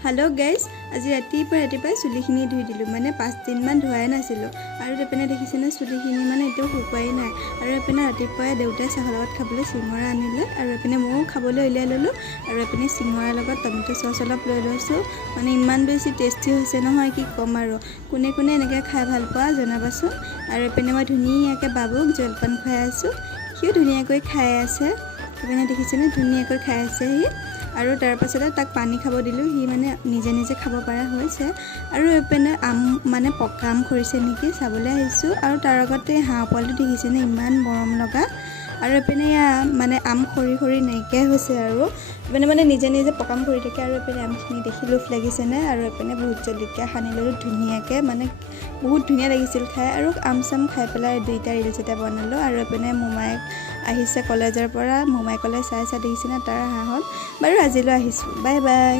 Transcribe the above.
Hello guys आज रातिपुवा चुलिखिनि धुई दिलो माने 5 दिन मान धुवाई नासिलो आरो एपिने देखिसेने चुलिखिनि माने एतो हुकुवाई नाय आरो एपिने रातिपुवा देउताय चाहर লগত खाबले सिंगरा आनिले आरो एपिने मो खाबले उलियाइ ललो आरो एपिने सिंगरा লগত टमेटो सस अलप লৈ লৈছো माने इमान बेसी टेस्टी হৈছে নহয় কি কম আৰু কোনে কোনে এনেকে খাই ভাল পোৱা জনাবাচোন আৰু এপিনে মই ধুনিয়াকে বাবুক জলপান খুৱাই আছো কিও ধুনিয়াকৈ খাই আছে এপিনে দেখিছেনে ধুনিয়াকৈ খাই আছে হি আৰু তাৰ পাছতে তাক পানী খাব দিলো হি মানে নিজে নিজে খাব পাৰা হৈছে আৰু এপিনে আম মানে পকা আম খৰিছে নেকি চাবলৈ আহিছো আৰু তাৰ আগতে হাঁহ পোৱালি দেখিছেনে ইমান মৰম লগা আৰু এপিনে মানে আম খৰি খৰি নাইকিয়া হৈছে আৰু এপিনে মানে নিজে নিজে পকাম কৰি থাকে আৰু এপিনে আমখিনি দেখি লোভ লাগিছেনে আৰু এপিনে বহুত জলকীয়া সানি ললো ধুনিয়াকে মানে বহুত ধুনিয়া লাগিছিল খাই আৰু আম চাম খাই পেলাই দুইটা ৰিলছ এটা বনালো আৰু এপিনে মোমাই আহিছে কলেজৰ পৰা মোমাই কলেজ চাই দেখিছেনে তাৰ হাঁহত বাৰু আজিলৈ আহিছো বাই বাই।